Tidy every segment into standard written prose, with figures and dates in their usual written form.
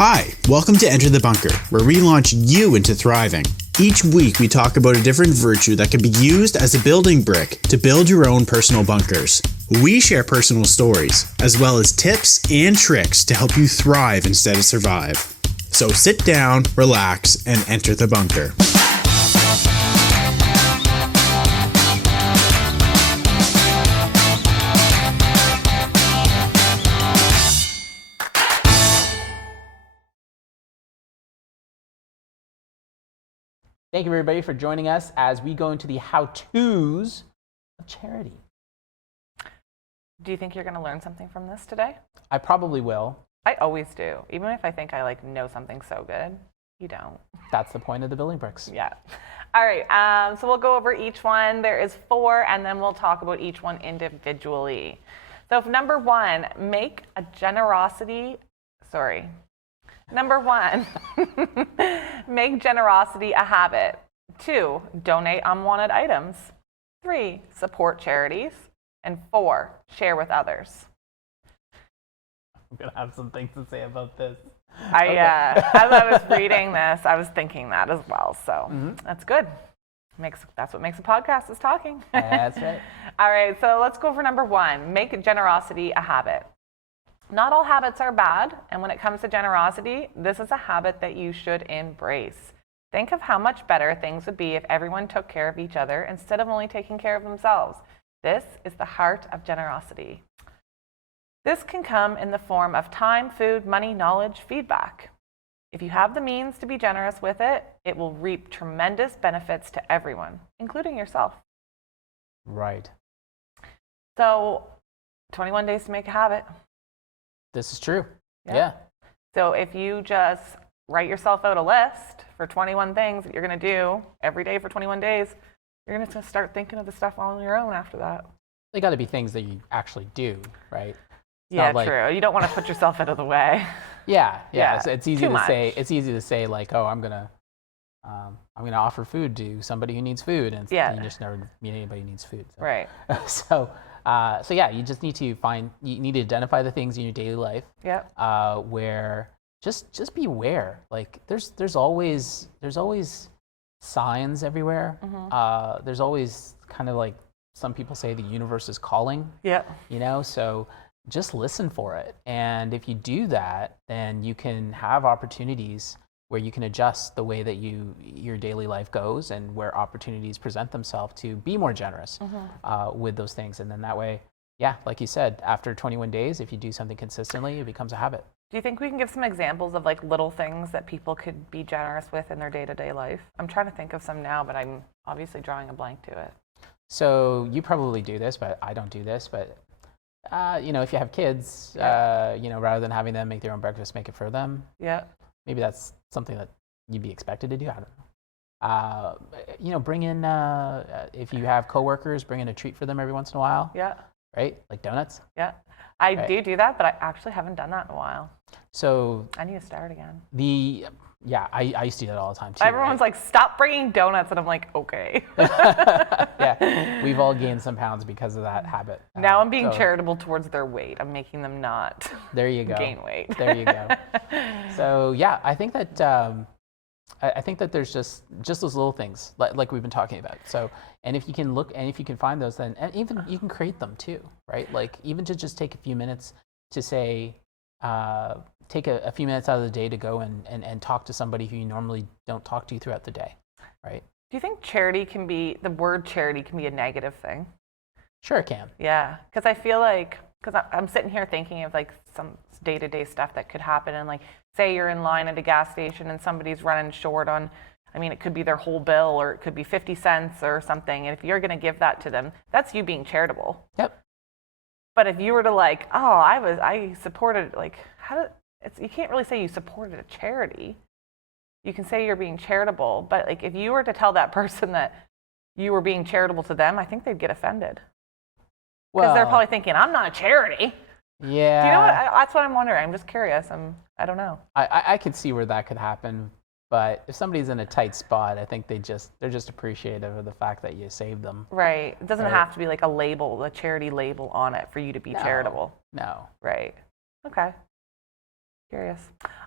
Hi, welcome to Enter the Bunker, where we launch you into thriving. Each week we talk about a different virtue that can be used as a building brick to build your own personal bunkers. We share personal stories, as well as tips and tricks to help you thrive instead of survive. So sit down, relax, and enter the bunker. Thank you, everybody, for joining us as we go into the how-tos of charity. Do you think you're going to learn something from this today? I probably will. I always do. Even if I think I know something so good, you don't. That's the point of the building bricks. Yeah. All right. So we'll go over each one. There is 4, and then we'll talk about each one individually. So number 1, Number 1, make generosity a habit. 2, donate unwanted items. 3, support charities. And 4, share with others. I'm going to have some things to say about this. As I was reading this, I was thinking that as well. So That's good. That's what makes a podcast, is talking. That's right. All right, so let's go for number 1. Make generosity a habit. Not all habits are bad, and when it comes to generosity, this is a habit that you should embrace. Think of how much better things would be if everyone took care of each other instead of only taking care of themselves. This is the heart of generosity. This can come in the form of time, food, money, knowledge, feedback. If you have the means to be generous with it, it will reap tremendous benefits to everyone, including yourself. Right. So, 21 days to make a habit. This is true. Yeah. So if you just write yourself out a list for 21 things that you're going to do every day for 21 days, you're going to start thinking of the stuff on your own after that. They got to be things that you actually do, right? True. You don't want to put yourself out of the way. Yeah. It's easy Too to much. say. It's easy to say, like, oh, I'm gonna offer food to somebody who needs food, and you just never meet anybody who needs food. So. Right. So you just need to you need to identify the things in your daily life. Yep. Where just be aware. Like there's always signs everywhere. Mm-hmm. There's always kind of, like, some people say, the universe is calling. Yep. So just listen for it. And if you do that, then you can have opportunities where you can adjust the way that your daily life goes, and where opportunities present themselves to be more generous with those things. And then that way, like you said, after 21 days, if you do something consistently, it becomes a habit. Do you think we can give some examples of little things that people could be generous with in their day-to-day life? I'm trying to think of some now, but I'm obviously drawing a blank to it. So you probably do this, but I don't do this. But if you have kids, rather than having them make their own breakfast, make it for them. Yeah. Maybe that's something that you'd be expected to do. I don't know. Bring in, if you have coworkers, bring in a treat for them every once in a while. Yeah. Right? Like donuts. Yeah. I do that, but I actually haven't done that in a while. So I need to start again. I used to do that all the time too. Everyone's like, stop bringing donuts, and I'm like, okay. Yeah, we've all gained some pounds because of that habit. Now I'm being charitable towards their weight. I'm making them not there you go. gain weight. There you go. So I think that there's just those little things like we've been talking about. So, and if you can look, and if you can find those, then, and even you can create them too, right? Like, even to just take a few minutes to say, take a few minutes out of the day to go and talk to somebody who you normally don't talk to throughout the day, right? Do you think the word charity can be a negative thing? Sure, it can. Yeah, because I feel like, I'm sitting here thinking of some day-to-day stuff that could happen, and say you're in line at a gas station and somebody's running short on, it could be their whole bill, or it could be 50 cents or something, and if you're going to give that to them, that's you being charitable. Yep. But if you were to I supported, you can't really say you supported a charity. You can say you're being charitable, but if you were to tell that person that you were being charitable to them, I think they'd get offended. Because they're probably thinking, I'm not a charity. Yeah. Do you know what? That's what I'm wondering. I'm just curious. I don't know. I could see where that could happen, but if somebody's in a tight spot, I think they're just appreciative of the fact that you saved them. Right. It doesn't have to be a label, a charity label on it for you to be charitable. No. Right. Okay. Curious.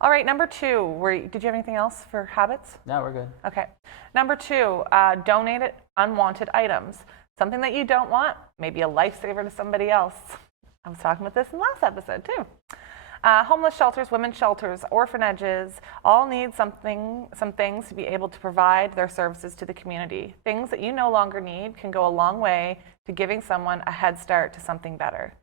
All right, number 2. Did you have anything else for habits? No, we're good. Okay. Number 2, donate unwanted items. Something that you don't want, maybe a lifesaver to somebody else. I was talking about this in the last episode too. Homeless shelters, women's shelters, orphanages, all need some things to be able to provide their services to the community. Things that you no longer need can go a long way to giving someone a head start to something better.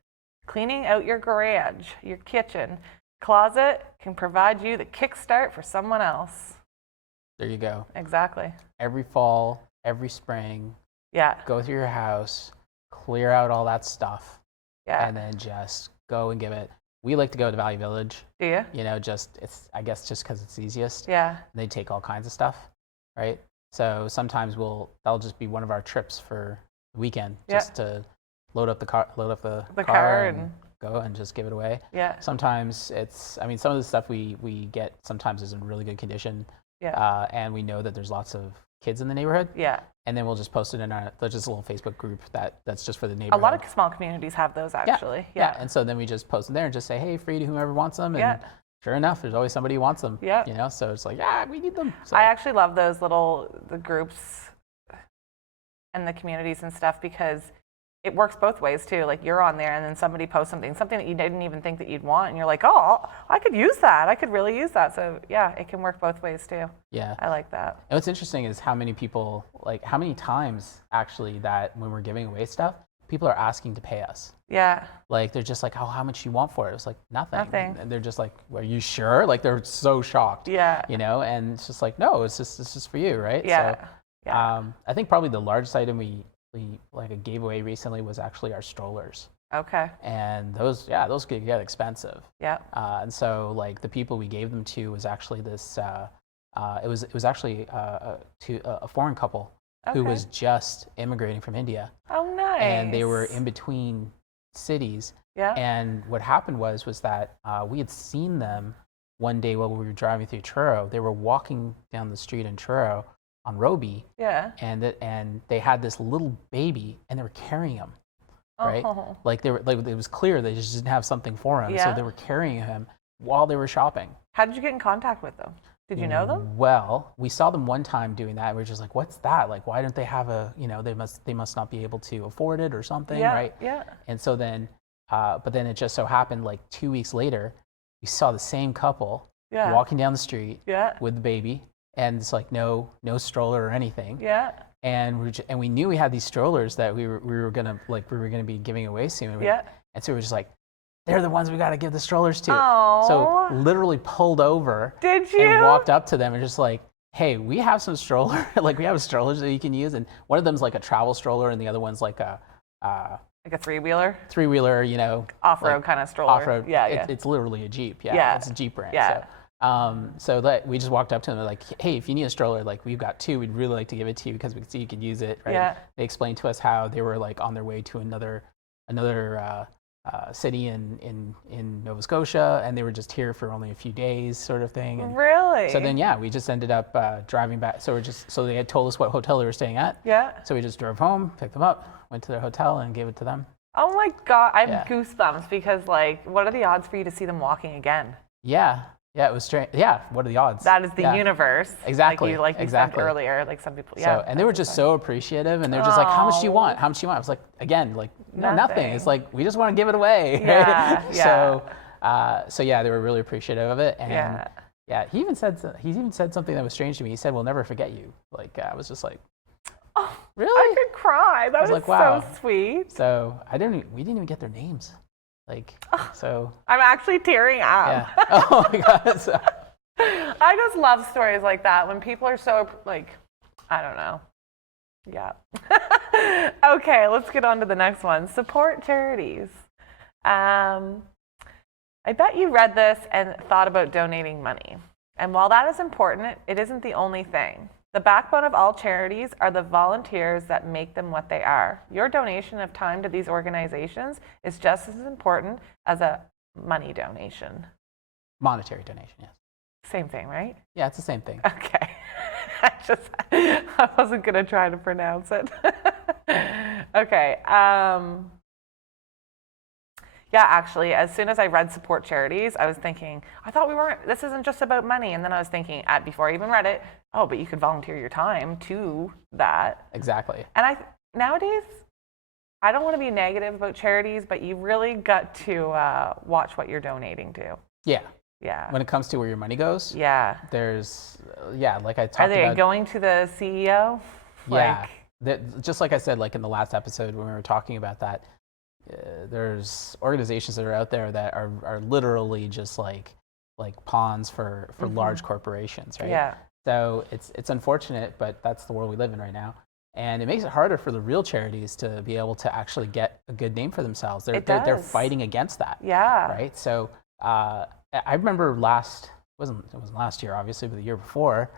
Cleaning out your garage, your kitchen, closet can provide you the kickstart for someone else. There you go. Exactly. Every fall, every spring, go through your house, clear out all that stuff, and then just go and give it. We like to go to Valley Village. Do you? You know, it's I guess just because it's easiest. Yeah. And they take all kinds of stuff, right? So sometimes that'll just be one of our trips for the weekend, just to load up the car and go and just give it away. Yeah. Sometimes some of the stuff we get sometimes is in really good condition. Yeah. And we know that there's lots of kids in the neighborhood. Yeah. And then we'll just post it in there's just a little Facebook group that's just for the neighborhood. A lot of small communities have those actually. Yeah. And so then we just post them there and just say, hey, free to whoever wants them. And sure enough, there's always somebody who wants them. Yeah. You know, so it's like, we need them. So. I actually love those the groups and the communities and stuff because it works both ways too. Like you're on there and then somebody posts something that you didn't even think that you'd want and you're like, oh, I could use that. I could really use that. So yeah, it can work both ways too. Yeah. I like that. And what's interesting is how many times actually that when we're giving away stuff, people are asking to pay us. Yeah. Like they're just like, oh, how much do you want for it? It was like, nothing. Nothing. And they're just like, well, are you sure? Like they're so shocked. Yeah. You know, and it's just like, no, it's just for you, right? Yeah. So, I think probably the largest item we gave away recently was actually our strollers. Okay. And those could get expensive. Yeah. And so like the people we gave them to was actually this. It was actually to a foreign couple who was just immigrating from India. Oh, nice. And they were in between cities. Yeah. And what happened was that we had seen them one day while we were driving through Truro. They were walking down the street in Truro on Roby. Yeah. And they had this little baby and they were carrying him. Right? Oh. Like it was clear they just didn't have something for him. Yeah. So they were carrying him while they were shopping. How did you get in contact with them? Did you know them? Well, we saw them one time doing that. And we were just like, what's that? Like, why don't they have they must not be able to afford it or something, right? Yeah. And so then, but then it just so happened like 2 weeks later, we saw the same couple walking down the street with the baby. And it's like no stroller or anything. Yeah. And we knew we had these strollers that we were gonna be giving away soon. And so we were just like, they're the ones we got to give the strollers to. Aww. So literally pulled over. Did you? And walked up to them and just like, hey, we have some stroller. Like we have strollers that you can use, and one of them's like a travel stroller, and the other one's like a like a three-wheeler. Three-wheeler, you know. Off-road kind of stroller. Off-road. Yeah. It's literally a Jeep. Yeah. It's a Jeep brand. Yeah. So that we just walked up to them and like, hey, if you need a stroller, like we've got 2, we'd really like to give it to you because we can see you can use it, right? Yeah. They explained to us how they were like on their way to another city in Nova Scotia, and they were just here for only a few days, sort of thing. And really? so then, we just ended up driving back. So they had told us what hotel they were staying at. Yeah. So we just drove home, picked them up, went to their hotel, and gave it to them. Oh my God, I have goosebumps because like, what are the odds for you to see them walking again? Yeah. Yeah, it was strange. Yeah, what are the odds? That is the universe. Exactly. Like you said earlier, like some people. So, and they were just so appreciative, and they're just like, "How much do you want? How much do you want?" I was like, again, like nothing. It's like we just want to give it away. Yeah. Right? So they were really appreciative of it, and he even said something that was strange to me. He said, "We'll never forget you." Like I was just like, "Oh, really?" I could cry. That was like, wow. so sweet. So we didn't even get their names. Like, so. I'm actually tearing up. Yeah. Oh my God. So. I just love stories like that when people are so like, I don't know. Yeah. Okay, let's get on to the next one. Support charities. I bet you read this and thought about donating money. And while that is important, it isn't the only thing. The backbone of all charities are the volunteers that make them what they are. Your donation of time to these organizations is just as important as a money donation. Monetary donation, yes. Same thing, right? Yeah, it's the same thing. Okay. I wasn't going to try to pronounce it. Okay. Yeah, actually, as soon as I read Support Charities, I was thinking, I thought this isn't just about money. And then I was thinking, before I even read it, oh, but you could volunteer your time to that. Exactly. And nowadays, I don't want to be negative about charities, but you really got to watch what you're donating to. Yeah. Yeah. When it comes to where your money goes. Yeah. Like I talked about. Are they going to the CEO? Yeah. Just like I said, like in the last episode when we were talking about that, there's organizations that are out there that are literally just like pawns for large corporations, right? Yeah. So it's unfortunate, but that's the world we live in right now. And it makes it harder for the real charities to be able to actually get a good name for themselves. They're fighting against that. Yeah. Right. So I remember it wasn't last year, obviously, but the year before,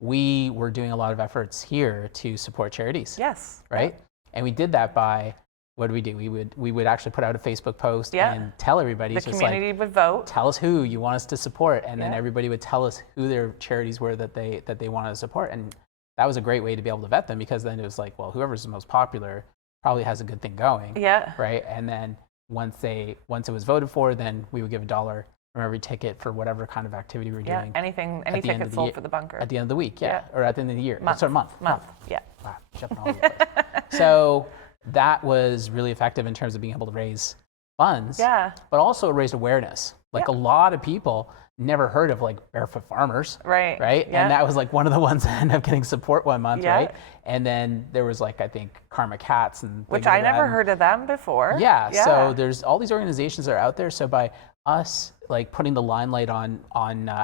we were doing a lot of efforts here to support charities. Yes. Right. And we did that by, what did we do? We would actually put out a Facebook post and tell everybody. The community would vote. Tell us who you want us to support, and then everybody would tell us who their charities were that they wanted to support, and that was a great way to be able to vet them, because then it was like, well, whoever's the most popular probably has a good thing going. Yeah. Right. And then once it was voted for, then we would give $1 from every ticket for whatever kind of activity we're doing. Any ticket sold for the bunker. At the end of the week, or at the end of the year. Month. Month. Yeah. Wow, jumping all over the place. So that was really effective in terms of being able to raise funds. Yeah. But also it raised awareness. Like a lot of people never heard of like Barefoot Farmers. Right. Right. Yeah. And that was like one of the ones that ended up getting support one month. Yeah. Right. And then there was like, I think, Karma Cats and which I never heard of them before. Yeah. So there's all these organizations that are out there. So by us like putting the limelight on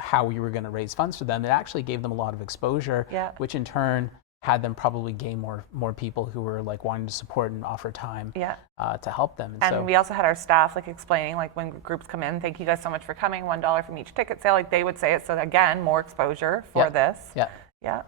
how we were going to raise funds for them, it actually gave them a lot of exposure, which in turn had them probably gain more people who were like wanting to support and offer time to help them. And we also had our staff like explaining, like when groups come in, thank you guys so much for coming, $1 from each ticket sale, like they would say it. So again, more exposure for this. Yeah. Yeah.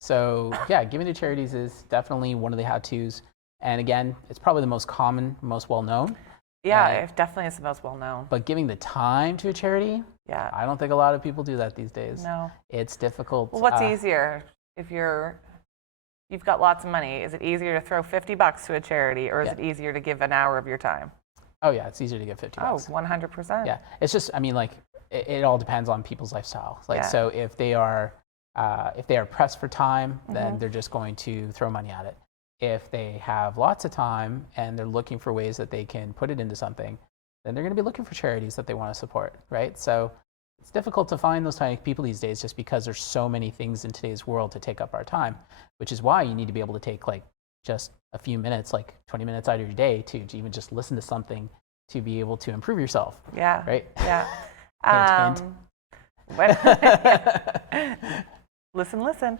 So giving to charities is definitely one of the how-tos. And again, it's probably the most common, most well-known. Yeah, it definitely is the most well-known. But giving the time to a charity, I don't think a lot of people do that these days. No. It's difficult. Well, what's easier? If you've got lots of money, is it easier to throw $50 to a charity, or is it easier to give an hour of your time? Oh yeah, it's easier to give $50. Oh, 100%. Yeah, it's just, I mean, like it all depends on people's lifestyle. Like so, if they are pressed for time, then they're just going to throw money at it. If they have lots of time and they're looking for ways that they can put it into something, then they're going to be looking for charities that they want to support, right? So it's difficult to find those type of people these days, just because there's so many things in today's world to take up our time, which is why you need to be able to take like just a few minutes, like 20 minutes out of your day to even just listen to something to be able to improve yourself. Yeah. Right? Yeah. Listen.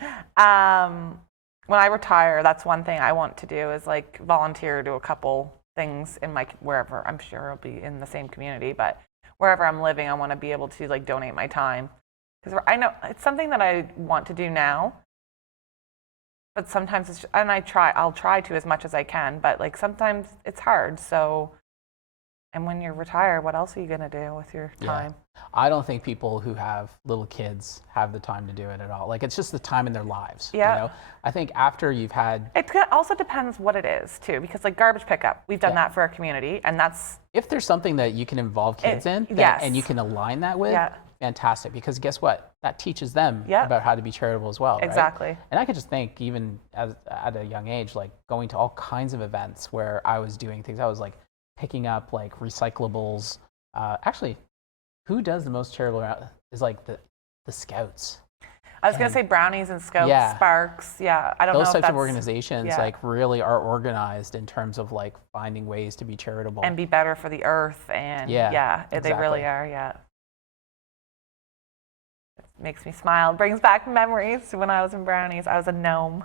When I retire, that's one thing I want to do is like volunteer to a couple things in wherever. I'm sure I'll be in the same community, but wherever I'm living, I want to be able to like donate my time, because I know it's something that I want to do now. But sometimes I'll try to as much as I can, but like sometimes it's hard. So, and when you're retired, what else are you going to do with your time? I don't think people who have little kids have the time to do it at all. Like it's just the time in their lives. Yeah. You know? I think after you've had... It also depends what it is too, because like garbage pickup, we've done that for our community, and that's... If there's something that you can involve kids in and you can align that with, fantastic, because guess what? That teaches them about how to be charitable as well. Exactly. Right? And I could just think, even at a young age, like going to all kinds of events where I was doing things. I was like picking up like recyclables. Actually, who does the most charitable is like the Scouts. I was going to say Brownies and Scouts, Sparks. Yeah, I don't know. Those types of organizations like really are organized in terms of like finding ways to be charitable and be better for the earth. And exactly. They really are. Yeah. It makes me smile. Brings back memories when I was in Brownies. I was a gnome.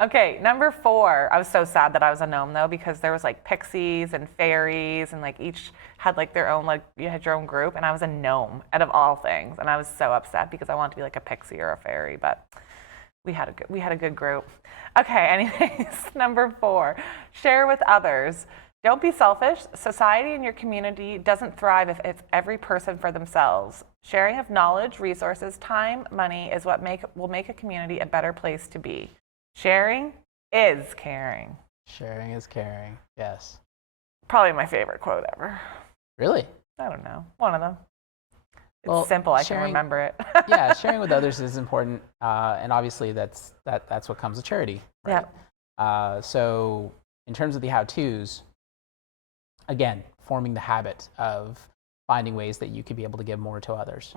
Okay, number 4. I was so sad that I was a gnome though, because there was like pixies and fairies, and like each had like their own, like you had your own group, and I was a gnome out of all things, and I was so upset because I wanted to be like a pixie or a fairy, but we had a good group. Okay, anyways, number 4, share with others. Don't be selfish. Society and your community doesn't thrive if it's every person for themselves. Sharing of knowledge, resources, time, money is what will make a community a better place to be. Sharing is caring. Sharing is caring, yes. probably my favorite quote ever. Really? I don't know. One of them. It's Well, simple. I sharing- can remember it. Yeah, sharing with others is important, and obviously that's what comes with charity, right? So in terms of the how-tos, again, forming the habit of finding ways that you could be able to give more to others.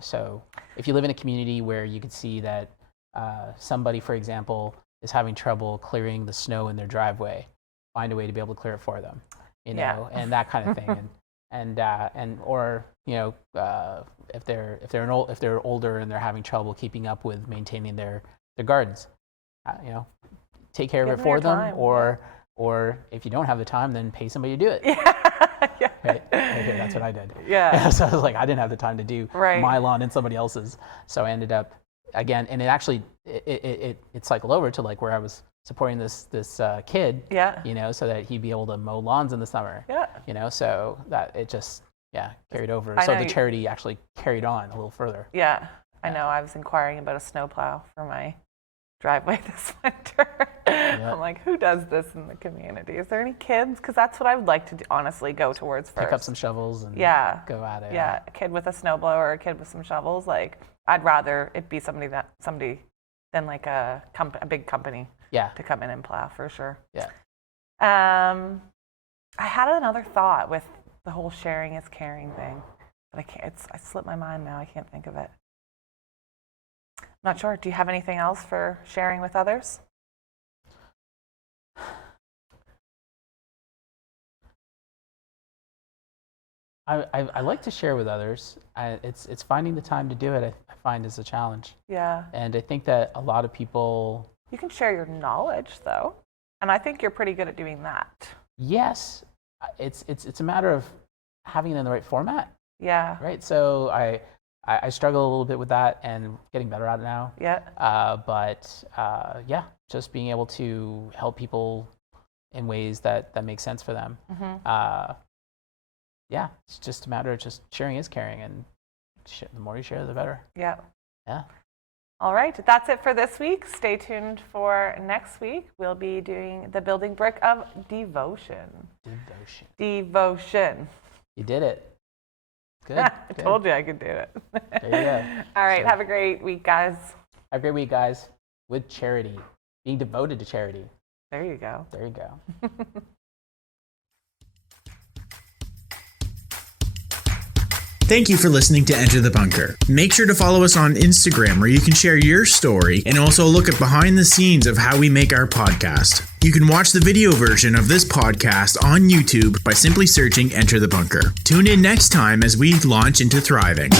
So if you live in a community where you could see that somebody, for example, is having trouble clearing the snow in their driveway, find a way to be able to clear it for them, you know, and that kind of thing. And or you know, if they're older and they're having trouble keeping up with maintaining their gardens, you know, take care of it for them, or if you don't have the time, then pay somebody to do it. Yeah. Right here, that's what I did. Yeah. So I was like, I didn't have the time to do my lawn and somebody else's, so I ended up again, and it actually it cycled over to like where I was supporting this kid, you know, so that he'd be able to mow lawns in the summer, you know, so that it just carried over. So the charity actually carried on a little further. I know. I was inquiring about a snowplow for my driveway this winter. I'm like, who does this in the community? Is there any kids? Because that's what I would like to do, honestly go towards first. Pick up some shovels and go at it. Yeah, a kid with a snowblower or a kid with some shovels. Like, I'd rather it be somebody than like a big company. To come in and plow for sure. I had another thought with the whole sharing is caring thing, but I can't. I slipped my mind now. I can't think of it. I'm not sure. Do you have anything else for sharing with others? I like to share with others. It's finding the time to do it. I find is a challenge. And I think that a lot of people. You can share your knowledge though, and I think you're pretty good at doing that. Yes, it's a matter of having it in the right format. Right. So I struggle a little bit with that and getting better at it now. But just being able to help people in ways that make sense for them. It's just a matter of just sharing is caring, and the more you share, the better. All right, that's it for this week. Stay tuned for next week. We'll be doing the building brick of devotion. Devotion. You did it. Good. I told you I could do it. There you go. All right, have a great week, guys. Have a great week, guys. With charity. Being devoted to charity. There you go. There you go. Thank you for listening to Enter the Bunker. Make sure to follow us on Instagram where you can share your story and also look at behind the scenes of how we make our podcast. You can watch the video version of this podcast on YouTube by simply searching Enter the Bunker. Tune in next time as we launch into thriving.